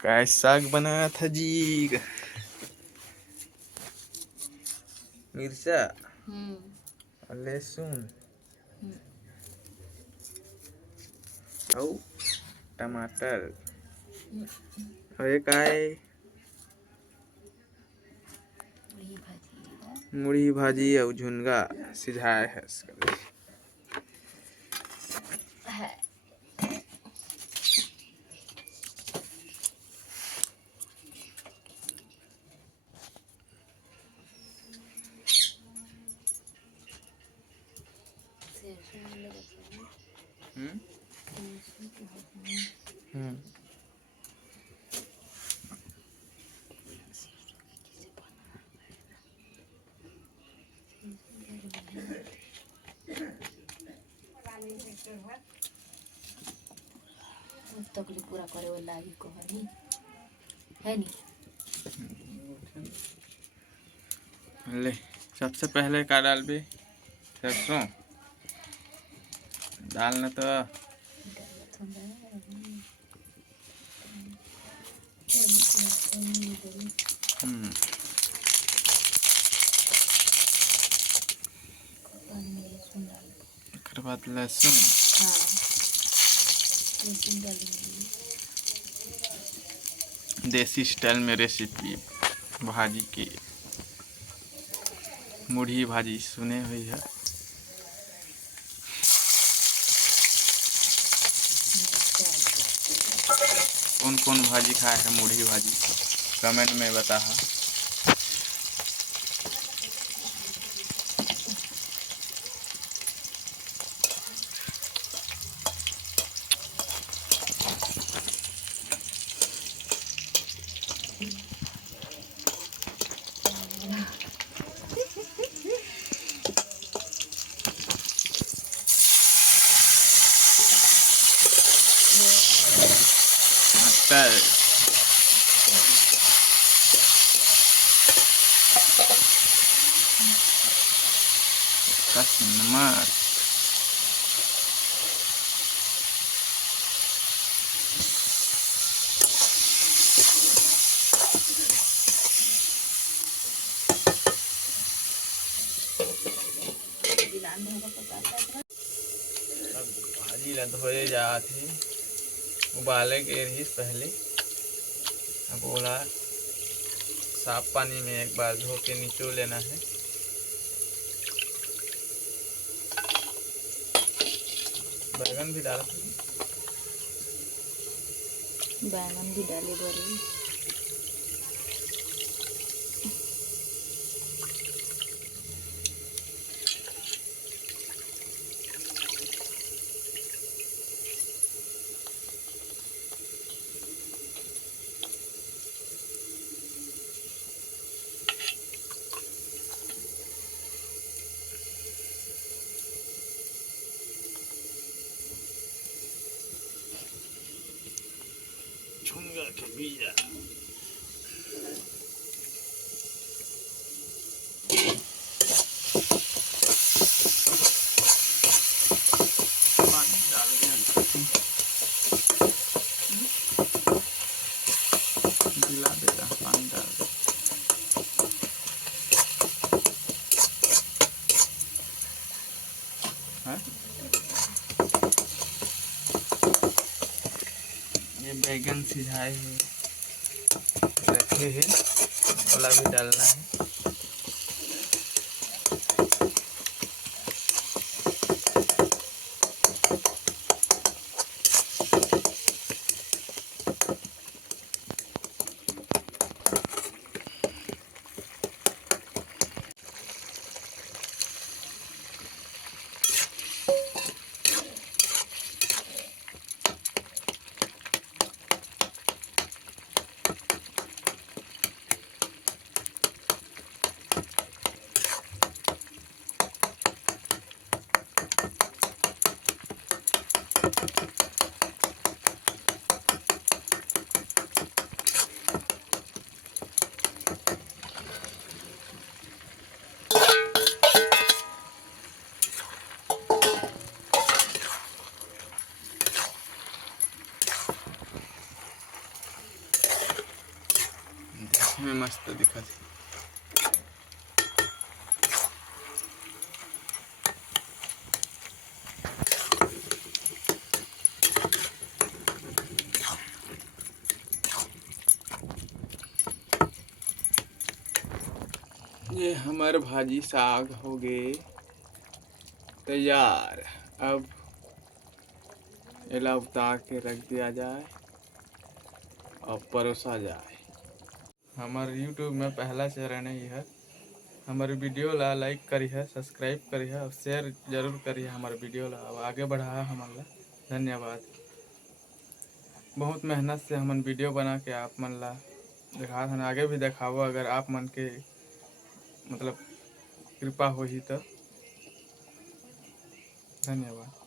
काय साग बनाया था जी। मिर्चा और लहसुन और टमाटर और ये काय मुड़ी भाजी और झुनगा सिझाए है इसका। तकलीफ पूरा करे वाला ही कहनी है नी। ले सबसे पहले का डालबे सरसों डालना तो ओकर बाद लहसुन देसी स्टाइल में रेसिपी भाजी की मुड़ी भाजी सुने हुई है। कौन कौन भाजी खाए है मुड़ी भाजी कमेंट में बता। मटर नमक भाजी ला धोए जाते उबाले के रही पहले। अब ओला साफ पानी में एक बार धो के निचो लेना है। बैगन भी डाला बैंगन भी डाले बड़ी झुनगा के बीजा पानी डाल के मिला देगा पानी डाल दे। ये बैगन सिझाए हुए रखे हैं वाला भी डालना है। देखे में मस्त दिखत है। ये हमारे भाजी साग हो गए तैयार। अब इला उतार के रख दिया जाए और परोसा जाए। हमारे यूट्यूब में पहला चरण है। हमारे वीडियो ला लाइक करिए, सब्सक्राइब करिए और शेयर जरूर करिए हमारे वीडियो ला। अब आगे बढ़ा हमारा धन्यवाद। बहुत मेहनत से हमन वीडियो बना के आप मन ला दिखा हन, आगे भी दिखावो अगर आप मन के मतलब कृपा होही तो। धन्यवाद।